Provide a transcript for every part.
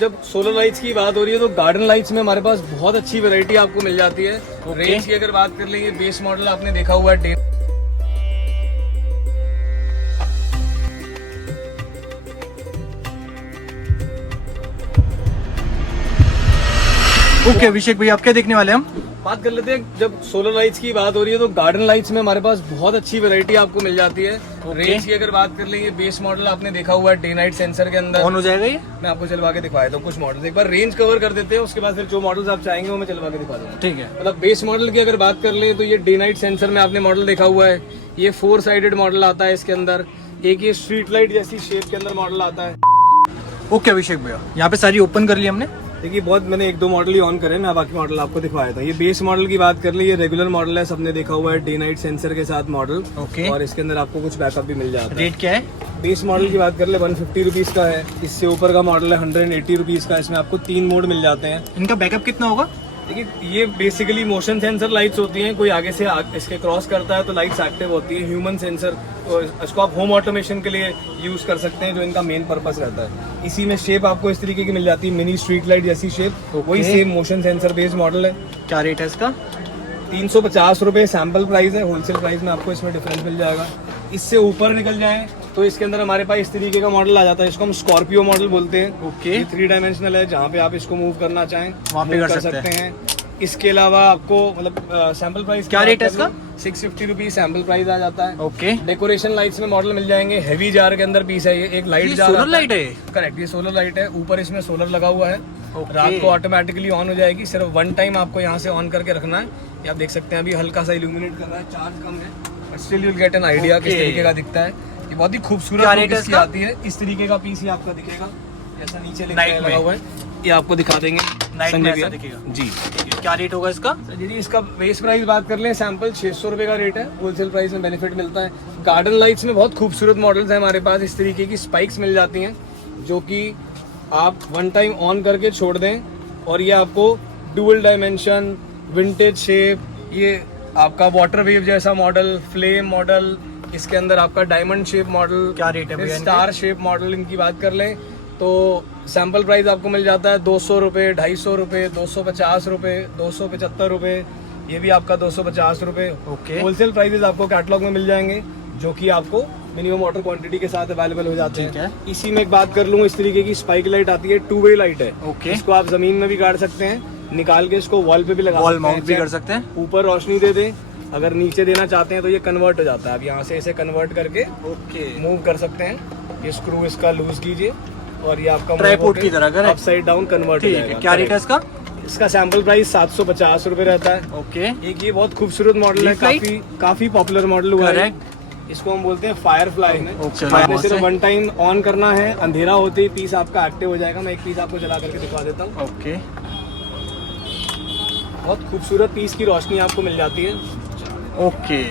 जब solar lights की बात हो रही है तो गार्डन लाइट्स में हमारे पास बहुत अच्छी वैरायटी आपको मिल जाती है। रेंज की अगर बात कर लेंगे, बेस मॉडल आपने देखा हुआ है ओके अभिषेक भैया, आप क्या देखने वाले हैं? हम बात कर लेते हैं। जब सोलर लाइट्स की बात हो रही है तो गार्डन लाइट्स में हमारे पास बहुत अच्छी वैरायटी आपको मिल जाती है। रेंज की अगर बात कर लेंगे, बेस मॉडल आपने देखा हुआ है डे नाइट सेंसर के अंदर ऑन हो जाएगा ये? मैं आपको चलवा के दिखवा देता हूँ कुछ मॉडल्स। एक बार रेंज कवर कर देते हैं, उसके बाद फिर जो मॉडल्स आप चाहेंगे वो मैं चलवा के दिखा दूंगा। ठीक है। मतलब बेस मॉडल की अगर बात कर ले तो ये डे नाइट सेंसर में आपने मॉडल देखा हुआ है। ये 4 साइडेड मॉडल आता है इसके अंदर। एक ये स्ट्रीट लाइट जैसी शेप के अंदर मॉडल आता है। ओके अभिषेक भैया, यहाँ पे सारी ओपन कर ली हमने। देखिए बहुत मैंने 1-2 मॉडल ही ऑन करे, मैं बाकी मॉडल आपको दिखवाया था। ये बेस मॉडल की बात कर ली, ये रेगुलर मॉडल है, सबने देखा हुआ है डे नाइट सेंसर के साथ मॉडल। ओके। और इसके अंदर आपको कुछ बैकअप भी मिल जाता है। रेट क्या है? बेस मॉडल की बात कर ले 150 रुपीज का है। इससे ऊपर का मॉडल है 180 रुपीज का। इसमें आपको 3 मोड मिल जाते हैं। इनका बैकअप कितना होगा? देखिए ये बेसिकली मोशन सेंसर लाइट्स होती हैं। कोई आगे से इसके क्रॉस करता है तो लाइट्स एक्टिव होती है। ह्यूमन सेंसर, तो इसको आप होम ऑटोमेशन के लिए यूज कर सकते हैं, जो इनका मेन पर्पस रहता है। इसी में शेप आपको इस तरीके की मिल जाती है, मिनी स्ट्रीट लाइट जैसी शेप। वही same motion sensor based model है। क्या रेट है इसका? 350 रुपए सैंपल प्राइस है। होलसेल प्राइस में आपको इसमें डिफरेंस मिल जाएगा। इससे ऊपर निकल जाएं तो इसके अंदर हमारे पास इस तरीके का मॉडल आ जाता है। इसको हम स्कॉर्पियो मॉडल बोलते हैं। ओके। 3 डायमेंशनल है, जहाँ पे आप इसको मूव करना चाहें वहाँ पे move कर सकते हैं। इसके अलावा आपको मतलब सैंपल प्राइस क्या रेट है इसका? 650 रुपीज सैंपल प्राइस आ जाता है। ओके। डेकोरेशन लाइट्स में मॉडल मिल जाएंगे। हेवी जार के अंदर पीस है ये। एक लाइट जार सोलर लाइट है? करेक्ट, ये सोलर लाइट है। ऊपर इसमें सोलर लगा हुआ है। ओके। रात को ऑटोमेटिकली ऑन हो जाएगी। सिर्फ 1 टाइम आपको यहाँ से ऑन करके रखना है। ये आप देख सकते हैं अभी हल्का सा इल्यूमिनेट कर रहा है। चार्ज कम है, but still you get an idea किस तरीके का दिखता है। ये बहुत ही खूबसूरत लुक इसकी आती है। इस तरीके का पीस ही आपका दिखेगा, जैसा नीचे लगा हुआ है। ये आपको दिखा देंगे नाइट में ऐसा दिखेगा जी। क्या रेट होगा इसका? जी इसका बेस प्राइस बात कर लें, सैंपल 600 रुपए का रेट है। होलसेल प्राइस में बेनिफिट मिलता है। गार्डन लाइट्स में बहुत खूबसूरत मॉडल्स हैं हमारे पास। इस तरीके की स्पाइक्स मिल जाती हैं, जो कि आप 1 टाइम ऑन करके छोड़ दें और ये आपको डुअल डायमेंशन, विंटेज शेप, ये आपका वाटर वेव जैसा मॉडल, फ्लेम मॉडल, इसके अंदर आपका डायमंड शेप मॉडल। क्या रेट है भैया? स्टार शेप मॉडल इनकी बात कर लें तो सैंपल प्राइस आपको मिल जाता है 200 रुपये, 250 रुपये, 250 रुपये, 275 रुपये। ये भी आपका 250 रुपये। ओके। होलसेल प्राइसेस आपको कैटलॉग में मिल जाएंगे, जो कि आपको मिनिमम ऑर्डर क्वांटिटी के साथ अवेलेबल हो जाते हैं। इसी में एक बात कर लूँ, इस तरीके की स्पाइक लाइट आती है, 2 वे लाइट है। ओके। इसको आप जमीन में भी गाड़ सकते हैं, निकाल के इसको वॉल पे भी लगा सकते हैं। वॉल माउंट भी कर सकते हैं। ऊपर रोशनी दे दें, अगर नीचे देना चाहते हैं तो ये कन्वर्ट हो जाता है। आप यहाँ से इसे कन्वर्ट करके ओके मूव कर सकते हैं। ये स्क्रू इसका लूज कीजिए और ये आपका ट्राइपॉड की तरह अपसाइड डाउन कन्वर्ट हो जाएगा। क्या रेट है इसका? इसका सैंपल प्राइस 750 रुपए रहता है। ओके। एक ये बहुत खूबसूरत मॉडल है, काफी पॉपुलर मॉडल हुआ है। इसको हम बोलते हैं फायर फ्लाई में। आपने सिर्फ 1 टाइम ऑन करना है, अंधेरा होते ही पीस आपका एक्टिव हो जाएगा। मैं एक पीस आपको जला करके दिखा देता हूँ। ओके। बहुत खूबसूरत पीस की रोशनी आपको मिल जाती है। ओके।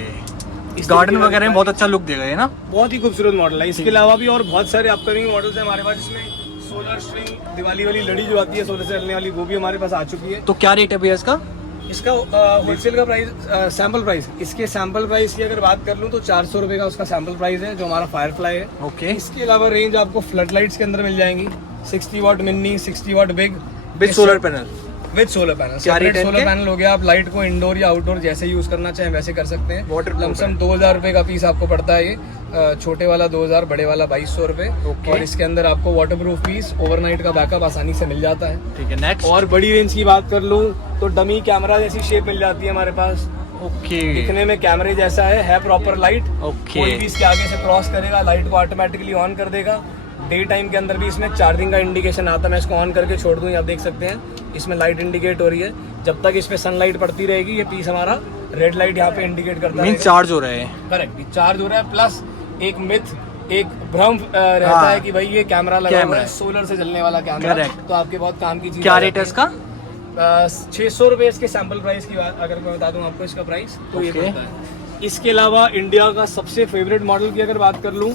गार्डन वगैरह में बहुत अच्छा लुक देगा ये ना। बहुत ही खूबसूरत मॉडल है। इसके अलावा भी और बहुत सारे अपकमिंग मॉडल्स हैं हमारे पास, जिसमें सोलर स्ट्रिंग, दिवाली वाली लड़ी जो आती है सोलर से चलने वाली, वो भी हमारे पास आ चुकी है। तो क्या रेट है भैया इसका? इसका होलसेल का प्राइस, सैंपल प्राइस, इसके सैंपल प्राइस की अगर बात कर लूँ तो 400 रुपए का उसका सैंपल प्राइस है, जो हमारा फायर फ्लाई है। ओके। इसके अलावा रेंज आपको फ्लड लाइट्स के अंदर मिल जाएंगी। 60 watt mini, 60 watt big with solar panel. With solar panel. क्या रेट है? सोलर पैनल हो गया, आप लाइट को इंडोर या आउटडोर जैसे यूज करना चाहें वैसे कर सकते हैं। लमसम 2000 रुपए का पीस आपको पड़ता है। ये छोटे वाला 2000, बड़े वाला 2200 रुपए। और इसके अंदर आपको वाटरप्रूफ पीस, ओवरनाइट का बैकअप आसानी से मिल जाता है। ठीक है। नेक्स्ट। और बड़ी रेंज की बात कर लूँ तो डमी कैमरा जैसी शेप मिल जाती है हमारे पास। ओके। दिखने में कैमरे जैसा है प्रॉपर लाइट। ओके। कोई भी इसके आगे से क्रॉस करेगा, लाइट को ऑटोमेटिकली ऑन कर देगा। डे टाइम के अंदर भी इसमें चार्जिंग का इंडिकेशन आता है। मैं इसको ऑन करके छोड़ दूं, आप देख सकते हैं इसमें लाइट इंडिकेट हो रही है। जब तक इसमें सनलाइट पड़ती रहेगी, ये पीस हमारा रेड लाइट यहाँ पे इंडिकेट करता है। चार्ज हो रहा है। करेक्ट, चार्ज हो रहा है। प्लस एक मिथ, एक भ्रम रहता है कि भाई ये कैमरा लगा हुआ है, सोलर से चलने वाला कैमरा, तो आपके बहुत काम की चीज। क्या रेट है इसका? 600 रुपए इसके सैंपल प्राइस की बात अगर मैं बता दूं आपको इसका प्राइस, तो ये पड़ता है। इसके अलावा इंडिया का सबसे फेवरेट मॉडल की अगर बात कर लूं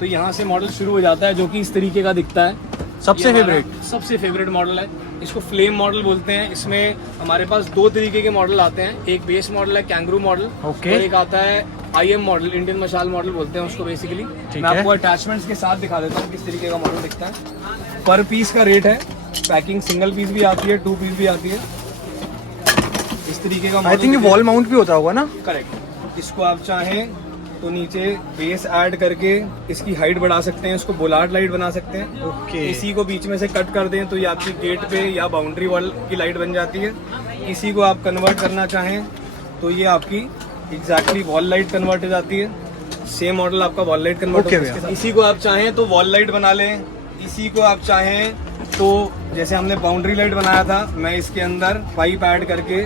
तो यहाँ से मॉडल शुरू हो जाता है, जो कि इस तरीके का दिखता है। सबसे फेवरेट मॉडल है। इसको फ्लेम मॉडल बोलते हैं। इसमें हमारे पास 2 तरीके के मॉडल आते हैं। एक बेस मॉडल है कैंगरू मॉडल, और एक आता है IM मॉडल, इंडियन मशाल मॉडल बोलते हैं उसको बेसिकली। मैं आपको अटैचमेंट्स के साथ दिखा देता हूँ किस तरीके का मॉडल दिखता है। पर पीस का रेट है। पैकिंग सिंगल पीस भी आती है, 2 पीस भी आती है। इस तरीके का आई थिंक वॉल माउंट भी होता होगा ना? करेक्ट। इसको आप चाहें तो नीचे बेस ऐड करके इसकी हाइट बढ़ा सकते हैं, इसको बोलार्ड लाइट बना सकते हैं। ओके। इसी को बीच में से कट कर दें तो ये आपकी गेट पे या बाउंड्री वॉल की लाइट बन जाती है। इसी को आप कन्वर्ट करना चाहें तो ये आपकी एग्जैक्टली वॉल लाइट कन्वर्ट हो जाती है। सेम मॉडल आपका वॉल लाइट कन्वर्ट Okay, होता है। इसी को आप चाहें तो वॉल लाइट बना लें। इसी को आप चाहें तो जैसे हमने बाउंड्री लाइट बनाया था, मैं इसके अंदर पाइप ऐड करके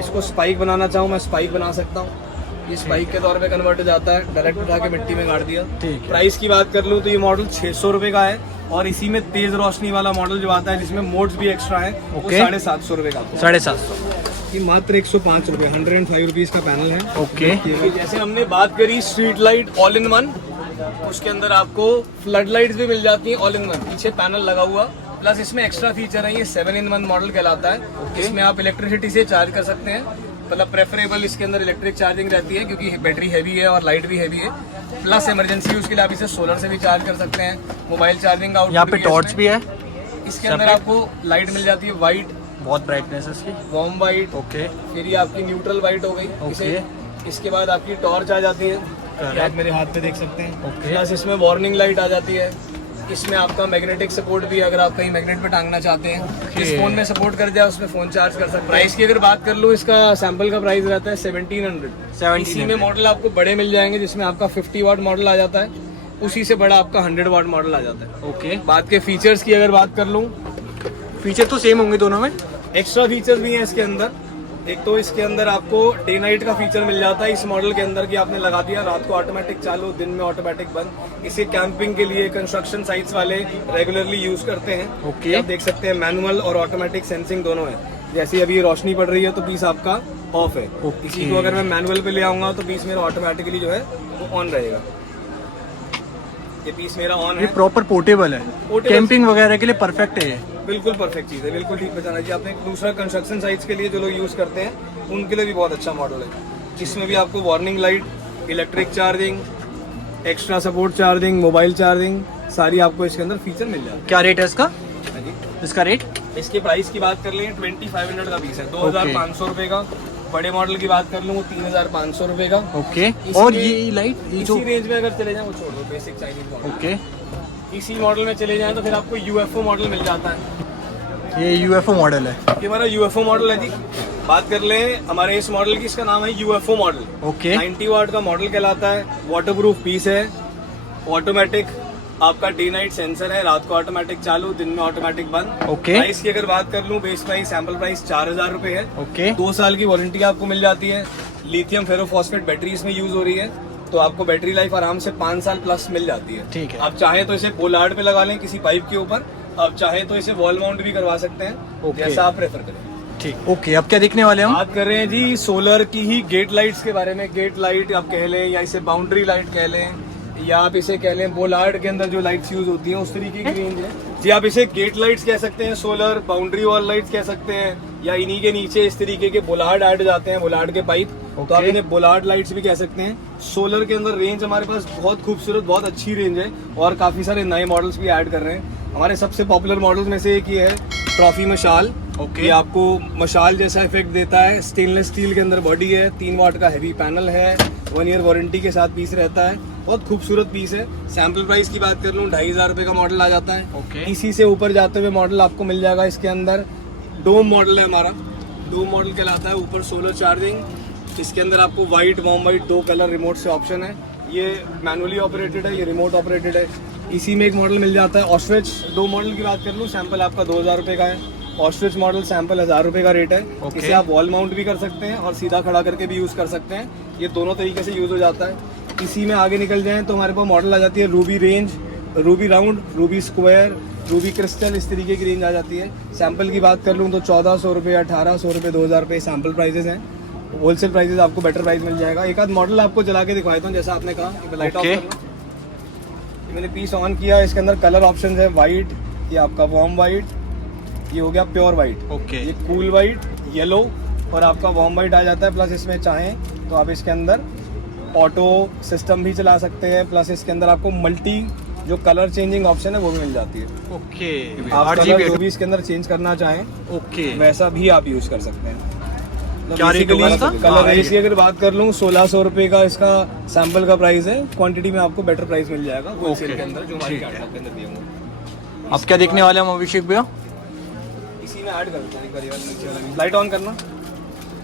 इसको स्पाइक बनाना चाहूँ, मैं स्पाइक बना सकता हूँ। ये स्पाइक के तौर पे कन्वर्ट हो जाता है। डायरेक्ट उठा के मिट्टी में गाड़ दिया। ठीक है। प्राइस की बात कर लूँ तो ये मॉडल 600 रुपए का है और इसी में तेज रोशनी वाला मॉडल जो आता है जिसमें मोड्स भी एक्स्ट्रा है वो Okay. 750 रुपए का। 750। ये मात्र 105 रुपए, 105 रुपीज का पैनल है। ओके। जैसे हमने बात करी street light all in one, उसके अंदर आपको फ्लड लाइट्स भी मिल जाती हैं ऑल इन वन। पीछे पैनल लगा हुआ, प्लस इसमें एक्स्ट्रा फीचर है, ये 7-in-1 मॉडल कहलाता है। इसमें आप इलेक्ट्रिसिटी से चार्ज कर सकते हैं, मतलब प्रेफरेबल इसके अंदर इलेक्ट्रिक चार्जिंग रहती है क्योंकि बैटरी हैवी है और लाइट भी हैवी है। प्लस इमरजेंसी यूज के लिए आप इसे सोलर से भी चार्ज कर सकते हैं। मोबाइल चार्जिंग का यहाँ पे टॉर्च भी है। इसके अंदर आपको लाइट मिल जाती है वाइट, बहुत ब्राइटनेस है इसकी। Warm white, okay. फिर ये आपकी न्यूट्रल वाइट हो गई। इसके बाद आपकी टॉर्च आ जाती है, ये आप मेरे हाथ पे देख सकते हैं। प्लस इसमें वार्निंग लाइट आ जाती है। इसमें आपका मैग्नेटिक सपोर्ट भी है, अगर आप कहीं मैग्नेट पे टांगना चाहते हैं। जिस फोन में सपोर्ट कर जाए उसमें फोन चार्ज कर सकते हैं। प्राइस की अगर बात कर लूँ, इसका सैंपल का प्राइस रहता है 1700। इसी में मॉडल आपको बड़े मिल जाएंगे जिसमें आपका 50 वाट मॉडल आ जाता है, उसी से बड़ा आपका 100 वाट मॉडल आ जाता है। ओके। बात के फीचर्स की अगर बात कर लूँ, फीचर तो सेम होंगे दोनों में? एक्स्ट्रा फीचर्स भी हैं इसके अंदर। एक तो इसके अंदर आपको डे नाइट का फीचर मिल जाता है इस मॉडल के अंदर कि आपने लगा दिया रात को ऑटोमेटिक चालू, दिन में ऑटोमेटिक बंद। इसे कैंपिंग के लिए कंस्ट्रक्शन साइट्स वाले रेगुलरली यूज करते हैं। ओके। आप देख सकते हैं मैनुअल और ऑटोमेटिक सेंसिंग दोनों है। जैसे अभी रोशनी पड़ रही है तो पीस आपका ऑफ है। ओके। इसी को अगर मैं मैनुअल पे ले आऊंगा तो पीस मेरा ऑटोमेटिकली जो है वो ऑन रहेगा। ये पीस मेरा ऑन ये है। प्रॉपर पोर्टेबल है, कैंपिंग वगैरह के लिए परफेक्ट है ये। बिल्कुल परफेक्ट चीज़ है, बिल्कुल ठीक बताना जी आपने। दूसरा कंस्ट्रक्शन साइट्स के लिए जो लोग यूज़ करते हैं उनके लिए भी बहुत अच्छा मॉडल है। इसमें भी आपको warning light, electric charging, extra support charging, mobile charging सारी आपको इसके अंदर फीचर मिल जाते क्या रेट है इसका? हैं। इसका रेट? इसके प्राइस की बात कर लें 2500 का पीस है, 2500 रुपए का। बड़े मॉडल की बात कर लूँ 3500 रुपए का। ओके। और ये लाइट ये जो इसी रेंज में अगर चले जाए वो छोड़ दो, बेसिक चाइनीज मॉडल। ओके। इसी मॉडल में चले जाएं तो फिर आपको यूएफओ मॉडल मिल जाता है। ये यूएफओ मॉडल है। ये हमारा यूएफओ मॉडल है जी। बात कर लें हमारे इस मॉडल की, इसका नाम है यूएफओ मॉडल। ओके। 90 वाट का मॉडल कहलाता है। वाटरप्रूफ पीस है, ऑटोमेटिक आपका डे नाइट सेंसर है, रात को ऑटोमेटिक चालू, दिन में ऑटोमेटिक बंद। ओके। प्राइस की अगर बात कर लूँ, बेस प्राइस सैंपल प्राइस 4000 रुपए है। ओके। 2 साल की वारंटी आपको मिल जाती है। लिथियम फेरोफॉस्फेट बैटरी इसमें यूज हो रही है, तो आपको बैटरी लाइफ आराम से 5 साल प्लस मिल जाती है। ठीक है। आप चाहे तो इसे पोलार्ड पे लगा लें किसी पाइप के ऊपर, आप चाहे तो इसे वॉल माउंट भी करवा सकते हैं, ओके। जैसा आप प्रेफर करें। ठीक। ओके, अब क्या देखने वाले हम? बात कर रहे हैं जी सोलर की ही गेट लाइट्स के बारे में। गेट लाइट आप कह लें या इसे बाउंड्री लाइट कह लें या आप इसे कह लें बोलार्ड के अंदर जो लाइट्स यूज होती हैं उस तरीके की रेंज है जी। आप इसे गेट लाइट्स कह सकते हैं, सोलर बाउंड्री वॉल लाइट्स कह सकते हैं, या इन्हीं के नीचे इस तरीके के बोलार्ड ऐड जाते हैं, बोलार्ड के पाइप, तो आप इन्हें बोलार्ड लाइट्स भी कह सकते हैं। सोलर के अंदर रेंज हमारे पास बहुत खूबसूरत, बहुत अच्छी रेंज है और काफी सारे नए मॉडल्स भी ऐड कर रहे हैं। हमारे सबसे पॉपुलर मॉडल्स में से एक ये है ट्रॉफी मशाल। ओके। ये आपको मशाल जैसा इफेक्ट देता है। स्टेनलेस स्टील के अंदर बॉडी है, 3 वाट का हैवी पैनल है, 1 ईयर वारंटी के साथ पीस रहता है। बहुत खूबसूरत पीस है। सैंपल प्राइस की बात कर लूँ 2500 रुपए का मॉडल आ जाता है। ओके। इसी से ऊपर जाते हुए मॉडल आपको मिल जाएगा इसके अंदर। डोम मॉडल है हमारा, डोम मॉडल कहलाता है। ऊपर सोलर चार्जिंग, इसके अंदर आपको white, warm white 2 colour remote से ऑप्शन है। ये मैनुअली ऑपरेटेड है, ये रिमोट ऑपरेटेड है। इसी में एक मॉडल मिल जाता है ऑस्ट्रिच। 2 मॉडल की बात कर लूँ, सैंपल आपका 2000 रुपए का है। ऑस्ट्रिच मॉडल सैंपल 1000 रुपए का रेट है। ओके। इसे आप वॉल माउंट भी कर सकते हैं और सीधा खड़ा करके भी यूज कर सकते हैं। ये दोनों तरीके से यूज हो जाता है। इसी में आगे निकल जाएं तो हमारे पास मॉडल आ जाती है Ruby range, Ruby round, Ruby square, Ruby crystal, इस तरीके की रेंज आ जाती है। सैंपल की बात कर लूँ तो 1400 रुपये, 1800 रुपये, 2000 रुपये सैंपल प्राइजेस हैं। होलसेल प्राइजेस आपको बेटर प्राइस मिल जाएगा। एक आध मॉडल आपको जला के दिखवाता हूँ, जैसा आपने कहा। लाइट ऑफ करना, मैंने पीस ऑन किया। इसके अंदर कलर ऑप्शन है वाइट, ये आपका वार्म वाइट, ये हो गया प्योर वाइट, ओके। ये कूल वाइट, येलो और आपका वार्म वाइट आ जाता है। प्लस इसमें चाहें तो आप इसके अंदर ऑटो सिस्टम भी चला सकते हैं। प्लस इसके अंदर आपको मल्टी जो कलर चेंजिंग ऑप्शन है वो भी मिल जाती है। ओके आप कलर 8GB जो भी इसके अंदर चेंज करना चाहें ओके वैसा भी आप यूज कर सकते हैं। क्या रेट होगा इसका? कलर रेस की अगर बात कर लूँ 1600 रुपए का इसका सैंपल का प्राइस है। क्वांटिटी में आपको बेटर प्राइस मिल जाएगा होलसेल के अंदर जो हमारे कैटलॉग के अंदर दिए होंगे। अब क्या देखने वाले हैं हम अभिषेक भैया? इसी में ऐड करते हैं, लाइट ऑन करना।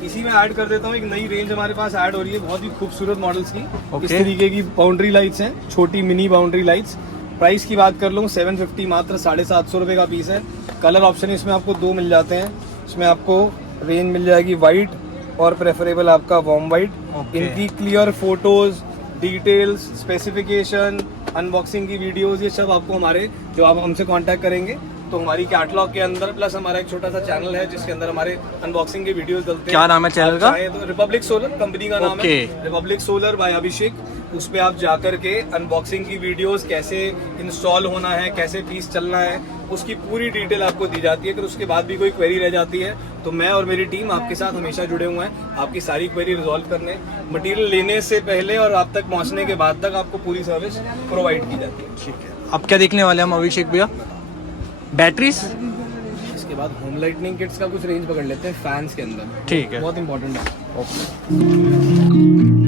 इसी में ऐड कर देता हूँ, एक नई रेंज हमारे पास ऐड हो रही है बहुत ही खूबसूरत मॉडल्स की। इस तरीके की बाउंड्री लाइट्स हैं, छोटी मिनी बाउंड्री लाइट्स। प्राइस की बात कर लूँ 750 मात्र 750 रुपए का पीस है। कलर ऑप्शन इसमें आपको 2 मिल जाते हैं। इसमें आपको रेंज मिल जाएगी वाइट और प्रेफरेबल आपका वार्म वाइट। इनकी clear photos, details, specification, unboxing की वीडियोस, ये सब आपको हमारे जो आप हमसे कांटेक्ट करेंगे तो हमारी कैटलॉग के अंदर, प्लस हमारा एक छोटा सा चैनल है जिसके अंदर हमारे अनबॉक्सिंग के वीडियोस डलते हैं। क्या नाम है चैनल का? तो रिपब्लिक सोलर कंपनी का नाम है, रिपब्लिक सोलर बाय अभिषेक। उस पे आप जाकर के अनबॉक्सिंग की वीडियोस, कैसे इंस्टॉल होना है, कैसे पीस चलना है, उसकी पूरी डिटेल आपको दी जाती है। अगर उसके बाद भी कोई क्वेरी रह जाती है तो मैं और मेरी टीम आपके साथ हमेशा जुड़े हुए हैं आपकी सारी क्वेरी रिजॉल्व करने। मटेरियल लेने से पहले और आप तक पहुंचने के बाद तक आपको पूरी सर्विस प्रोवाइड की जाती है। ठीक है, अब क्या देखने वाले हैं हम अभिषेक भैया? बैटरीज, इसके बाद होम लाइटनिंग किट्स का कुछ रेंज पकड़ लेते हैं फैंस के अंदर। ठीक है, बहुत इंपॉर्टेंट है। ओके।